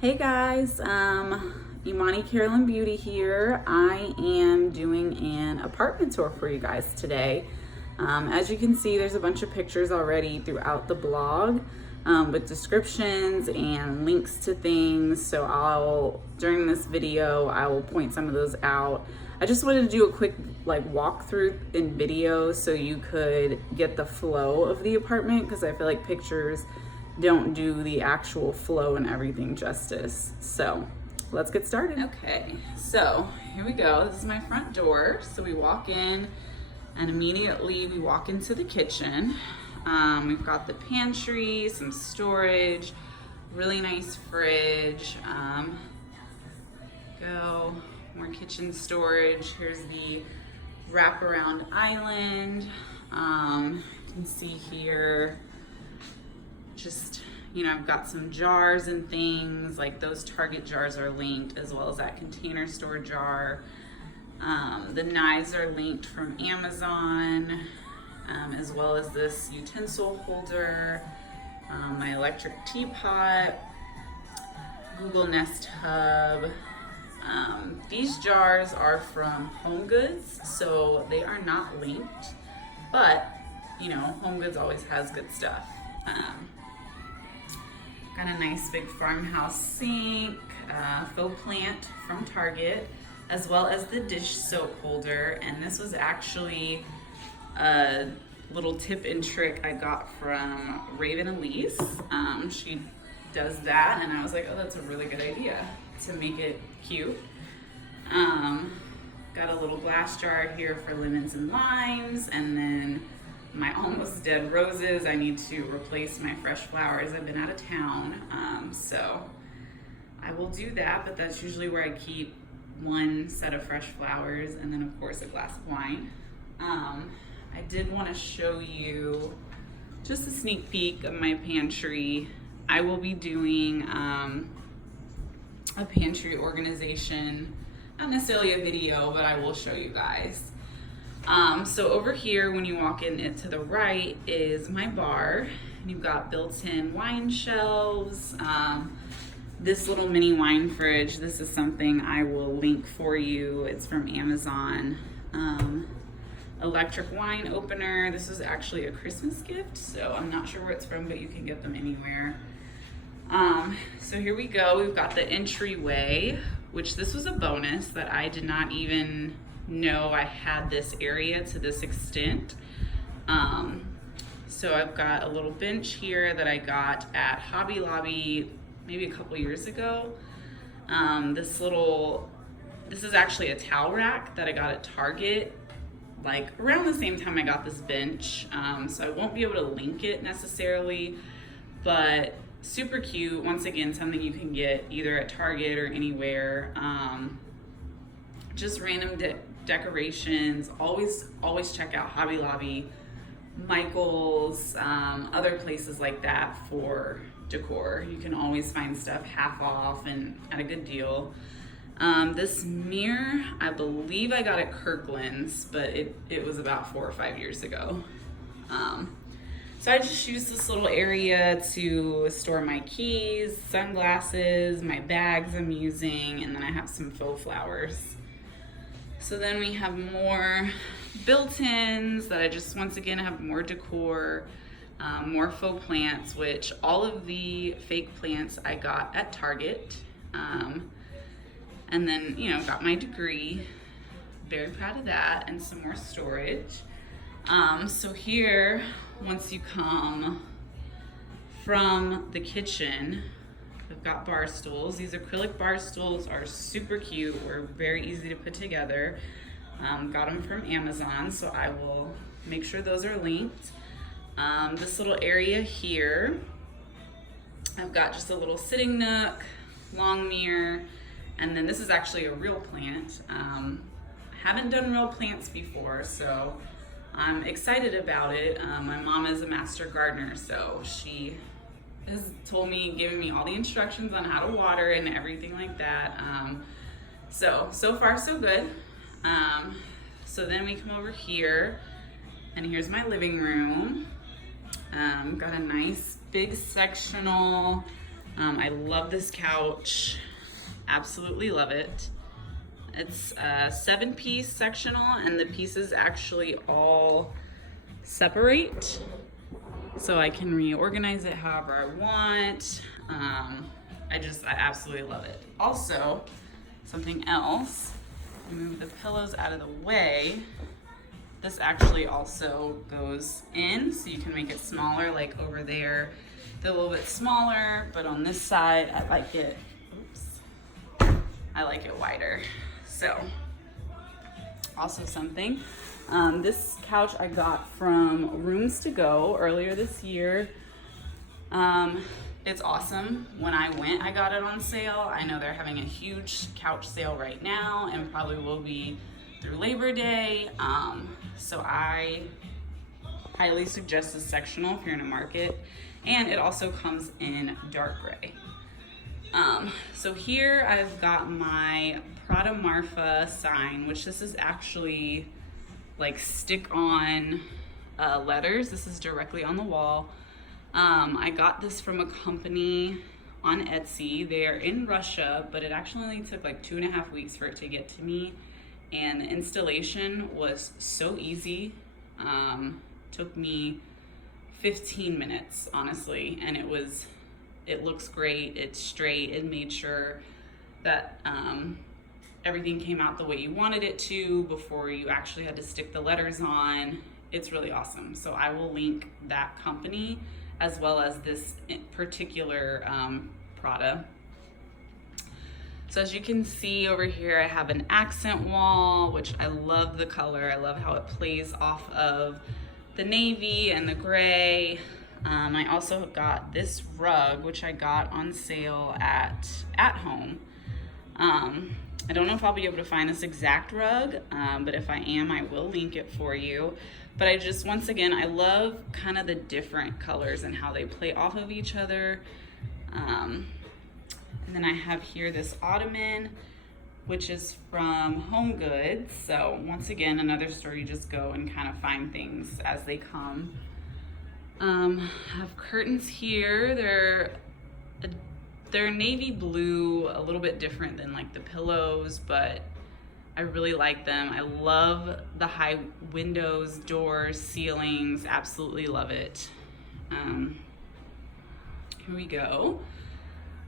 Hey guys, Imani Carolyn Beauty here. I am doing an apartment tour for you guys today. As you can see, there's a bunch of pictures already throughout the blog with descriptions and links to things. So during this video, I will point some of those out. I just wanted to do a quick walkthrough in video so you could get the flow of the apartment, because I feel like pictures don't do the actual flow and everything justice. So let's get started. Okay, so here we go. This is my front door. So we walk in and immediately we walk into the kitchen. We've got the pantry, some storage, really nice fridge. More kitchen storage. Here's the wraparound island. You can see here, I've got some jars and things, like those Target jars are linked, as well as that Container Store jar. The knives are linked from Amazon, as well as this utensil holder, my electric teapot, Google Nest Hub. These jars are from Home Goods, so they are not linked, but Home Goods always has good stuff. Got a nice big farmhouse sink, faux plant from Target, as well as the dish soap holder. And this was actually a little tip and trick I got from Raven Elise. She does that, and I was like, oh, that's a really good idea to make it cute. Got a little glass jar here for lemons and limes, and then my almost dead roses. I need to replace my fresh flowers. I've been out of town, so I will do that, but that's usually where I keep one set of fresh flowers, and then of course a glass of wine. I did want to show you just a sneak peek of my pantry. I will be doing a pantry organization, not necessarily a video, but I will show you guys. So over here, when you walk in to the right is my bar. You've got built-in wine shelves, this little mini wine fridge. This is something I will link for you. It's from Amazon. Electric wine opener. This is actually a Christmas gift, so I'm not sure where it's from, but you can get them anywhere. So here we go. We've got the entryway, which this was a bonus that I did not even know I had this area to this extent. So I've got a little bench here that I got at Hobby Lobby maybe a couple years ago. This is actually a towel rack that I got at Target, like around the same time I got this bench. So I won't be able to link it necessarily, but super cute. Once again, something you can get either at Target or anywhere. Just random decorations. Always check out Hobby Lobby, Michael's, other places like that for decor. You can always find stuff half off and at a good deal. This mirror, I believe I got at Kirkland's, but it was about 4 or 5 years ago. So I just use this little area to store my keys, sunglasses, my bags I'm using, and then I have some faux flowers. So then we have more built-ins that I just, once again, have more decor, more faux plants, which all of the fake plants I got at Target. And then, got my degree. Very proud of that, and some more storage. So here, once you come from the kitchen, we've got bar stools. These acrylic bar stools are super cute. They're very easy to put together. Got them from Amazon, so I will make sure those are linked. This little area here, I've got just a little sitting nook, long mirror, and then this is actually a real plant. I haven't done real plants before, so I'm excited about it. My mom is a master gardener, so she has given me all the instructions on how to water and everything like that. So far so good. So then we come over here, and here's my living room. Got a nice big sectional I love this couch, absolutely love it. It's a 7-piece sectional, and the pieces actually all separate, so I can reorganize it however I want. I absolutely love it. Also, something else, move the pillows out of the way. This actually also goes in, so you can make it smaller, like over there. They're a little bit smaller, but on this side, I like it wider. So, also something. This couch I got from Rooms to Go earlier this year. It's awesome. When I went, I got it on sale. I know they're having a huge couch sale right now, and probably will be through Labor Day. So I highly suggest this sectional if you're in a market. And it also comes in dark gray. So here I've got my Prada Marfa sign, which this is actually like stick-on letters. This is directly on the wall. I got this from a company on Etsy. They're in Russia, but it actually only took like 2.5 weeks for it to get to me. And the installation was so easy. Took me 15 minutes, honestly, and it looks great, it's straight, it made sure that everything came out the way you wanted it to before you actually had to stick the letters on. It's really awesome. So I will link that company as well as this particular Prada. So as you can see over here, I have an accent wall, which I love the color. I love how it plays off of the navy and the gray. I also got this rug, which I got on sale at Home. I don't know if I'll be able to find this exact rug, but if I am, I will link it for you. But once again, I love kind of the different colors and how they play off of each other. And then I have here this ottoman, which is from Home Goods. So once again, another store you just go and kind of find things as they come. I have curtains here. They're navy blue, a little bit different than like the pillows, but I really like them. I love the high windows, doors, ceilings, absolutely love it. Here we go.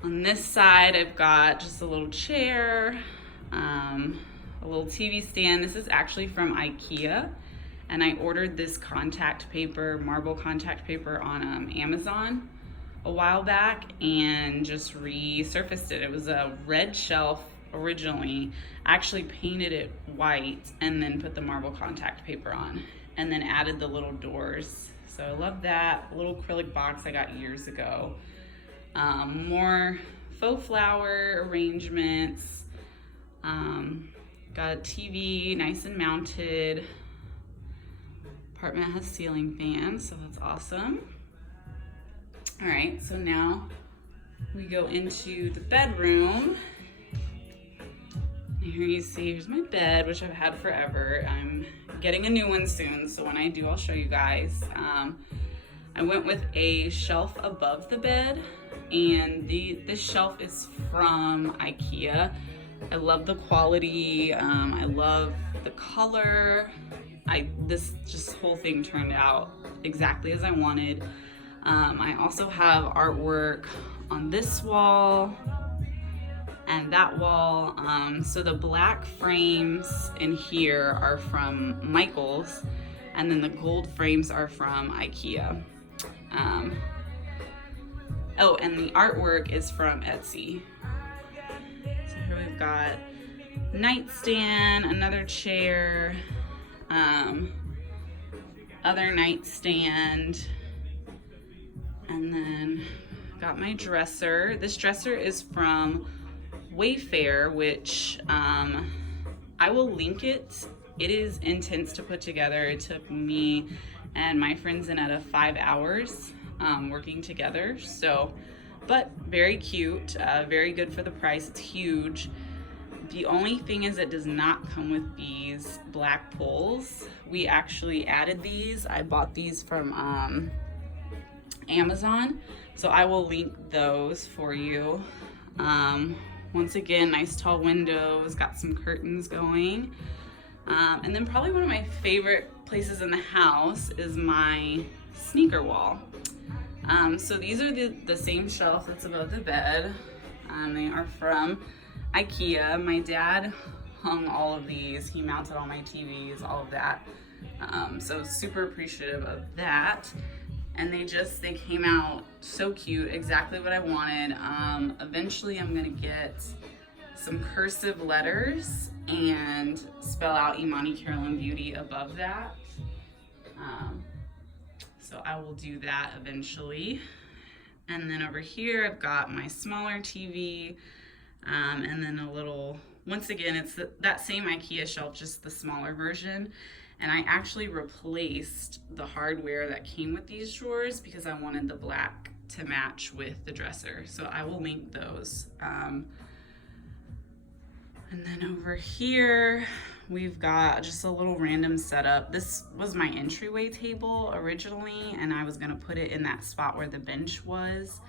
On this side, I've got just a little chair, a little TV stand. This is actually from IKEA, and I ordered this contact paper, marble contact paper on Amazon a while back and just resurfaced it. It was a red shelf originally. I actually painted it white and then put the marble contact paper on and then added the little doors. So I love that. A little acrylic box I got years ago. More faux flower arrangements. Got a TV, nice and mounted. Apartment has ceiling fans, so that's awesome. All right, so now we go into the bedroom. And here you see, here's my bed, which I've had forever. I'm getting a new one soon, so when I do, I'll show you guys. I went with a shelf above the bed, and this shelf is from IKEA. I love the quality, I love the color. This whole thing turned out exactly as I wanted. I also have artwork on this wall and that wall. So the black frames in here are from Michaels, and then the gold frames are from IKEA. Oh, and the artwork is from Etsy. So here we've got nightstand, another chair, other nightstand, and then got my dresser. This dresser is from Wayfair, which I will link it. It is intense to put together. It took me and my friend Zanetta 5 hours working together. So, but very cute, very good for the price. It's huge. The only thing is it does not come with these black pulls. We actually added these. I bought these from Amazon. So I will link those for you. Once again, nice tall windows, got some curtains going. And then probably one of my favorite places in the house is my sneaker wall. So these are the same shelf that's above the bed. They are from IKEA. My dad hung all of these. He mounted all my TVs, all of that. So super appreciative of that. And they came out so cute, exactly what I wanted. Eventually I'm gonna get some cursive letters and spell out Imani Carolyn Beauty above that. So I will do that eventually. And then over here I've got my smaller TV, and then a little, once again, it's that same IKEA shelf, just the smaller version. And I actually replaced the hardware that came with these drawers because I wanted the black to match with the dresser. So I will link those. And then over here, we've got just a little random setup. This was my entryway table originally, and I was gonna put it in that spot where the bench was,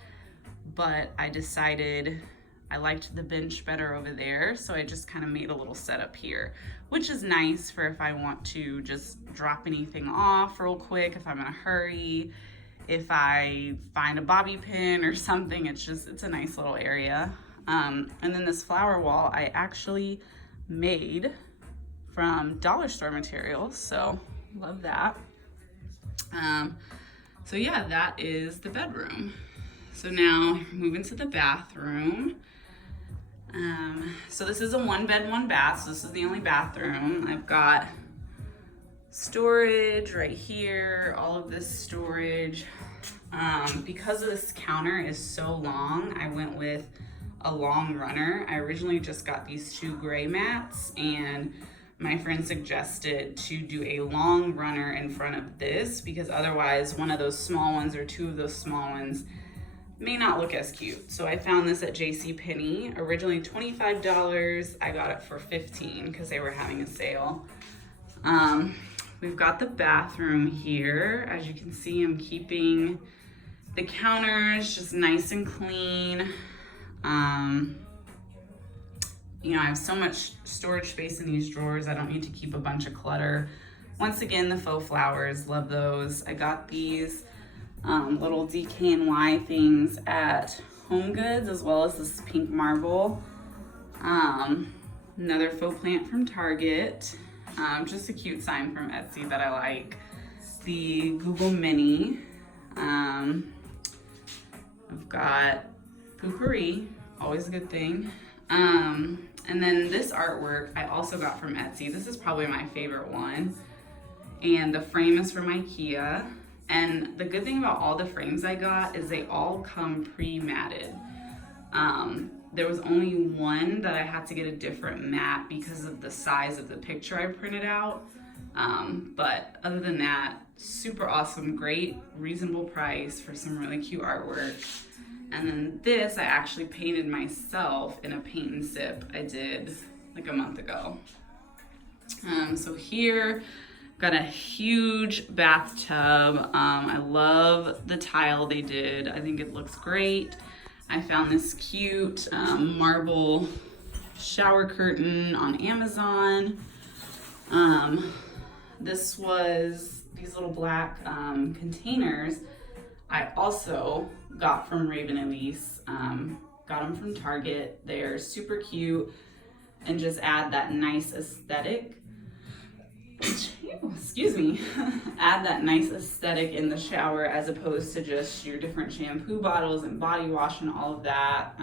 but I decided I liked the bench better over there, so I just kind of made a little setup here, which is nice for if I want to just drop anything off real quick, if I'm in a hurry, if I find a bobby pin or something. It's a nice little area. And then this flower wall I actually made from dollar store materials, so love that. So yeah, that is the bedroom. So now moving to the bathroom. So this is a 1 bed, 1 bath. So this is the only bathroom. I've got storage right here, all of this storage. Because this counter is so long, I went with a long runner. I originally just got these 2 gray mats, and my friend suggested to do a long runner in front of this because otherwise one of those small ones or 2 of those small ones may not look as cute. So I found this at JCPenney, originally $25. I got it for $15 because they were having a sale. We've got the bathroom here. As you can see, I'm keeping the counters just nice and clean. You know, I have so much storage space in these drawers. I don't need to keep a bunch of clutter. Once again, the faux flowers, love those. I got these little DKNY things at HomeGoods, as well as this pink marble. Another faux plant from Target. Just a cute sign from Etsy that I like. The Google Mini. I've got Poopery, always a good thing. And then this artwork I also got from Etsy. This is probably my favorite one. And the frame is from IKEA. And the good thing about all the frames I got is they all come pre-matted. There was only one that I had to get a different mat because of the size of the picture I printed out. But other than that, super awesome, great, reasonable price for some really cute artwork. And then this I actually painted myself in a paint and sip I did like a month ago. So here, got a huge bathtub. I love the tile they did. I think it looks great. I found this cute marble shower curtain on Amazon. This was these little black containers I also got from Raven Elise. Got them from Target. They're super cute and just add that nice aesthetic. Excuse me. Add that nice aesthetic in the shower as opposed to just your different shampoo bottles and body wash and all of that.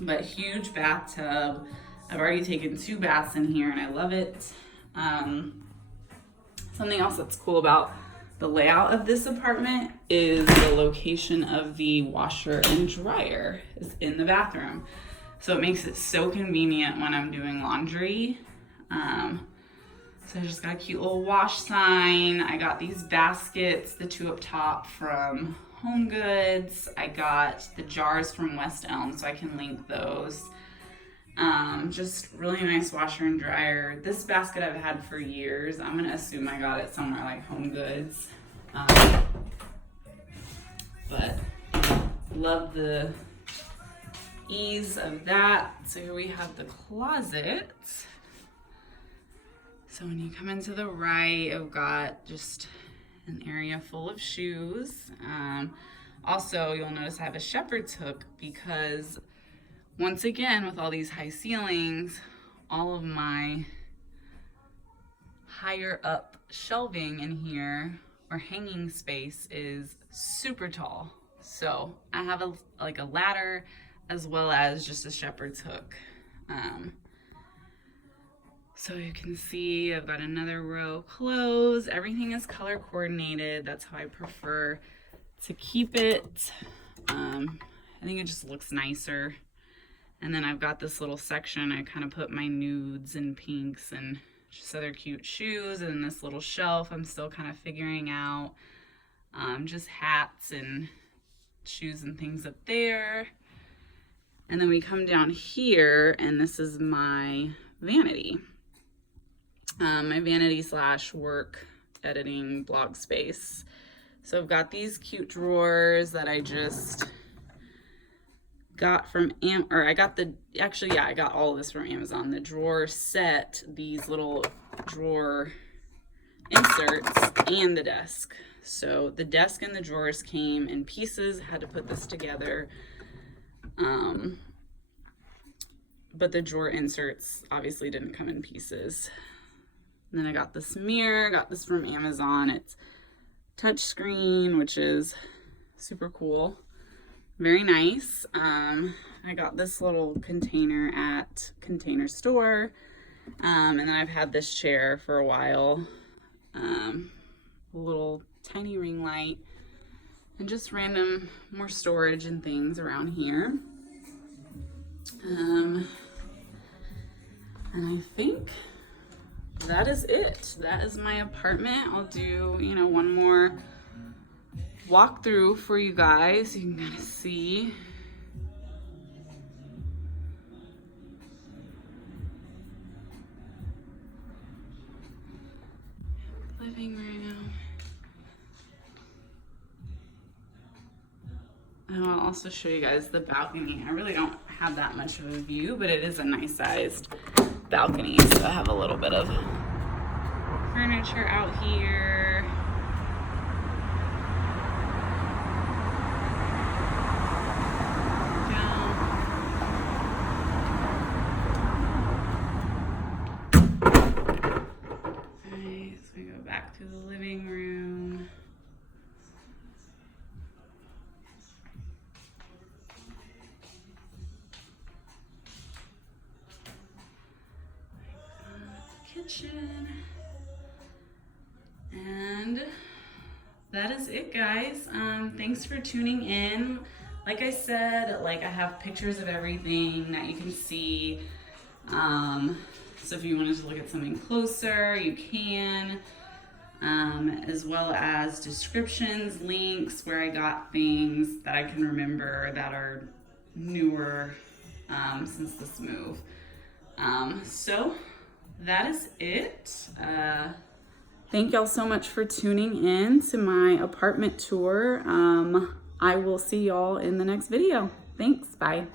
But huge bathtub. I've already taken 2 baths in here and I love it. Something else that's cool about the layout of this apartment is the location of the washer and dryer is in the bathroom. So it makes it so convenient when I'm doing laundry. So I just got a cute little wash sign. I got these baskets, the 2 up top from HomeGoods. I got the jars from West Elm, so I can link those. Just really nice washer and dryer. This basket I've had for years. I'm gonna assume I got it somewhere like HomeGoods. but love the ease of that. So here we have the closet. So when you come into the right, I've got just an area full of shoes. Also, you'll notice I have a shepherd's hook because once again, with all these high ceilings, all of my higher up shelving in here or hanging space is super tall. So I have a ladder as well as just a shepherd's hook. So you can see I've got another row of clothes. Everything is color coordinated. That's how I prefer to keep it. I think it just looks nicer. And then I've got this little section. I kind of put my nudes and pinks and just other cute shoes. And then this little shelf I'm still kind of figuring out. Just hats and shoes and things up there. And then we come down here and this is my vanity. My vanity / work editing blog space. So I've got these cute drawers that I just got from I got all of this from Amazon. The drawer set, these little drawer inserts, and the desk. So the desk and the drawers came in pieces, had to put this together. But the drawer inserts obviously didn't come in pieces. And then I got this mirror, got this from Amazon. It's touchscreen, which is super cool. Very nice. I got this little container at Container Store. And then I've had this chair for a while. A little tiny ring light. And just random more storage and things around here. And I think that is it. That is my apartment. I'll do, one more walkthrough for you guys. So you can kind of see. Living room. And I'll also show you guys the balcony. I really don't have that much of a view, but it is a nice sized balcony. So I have a little bit of furniture out here. Alright, so we go back to the living room. Kitchen. And that is it, guys. Thanks for tuning in. Like I said, I have pictures of everything that you can see. So if you wanted to look at something closer, you can. As well as descriptions, links, where I got things that I can remember that are newer since this move. So that is it. Thank y'all so much for tuning in to my apartment tour. I will see y'all in the next video. Thanks, bye.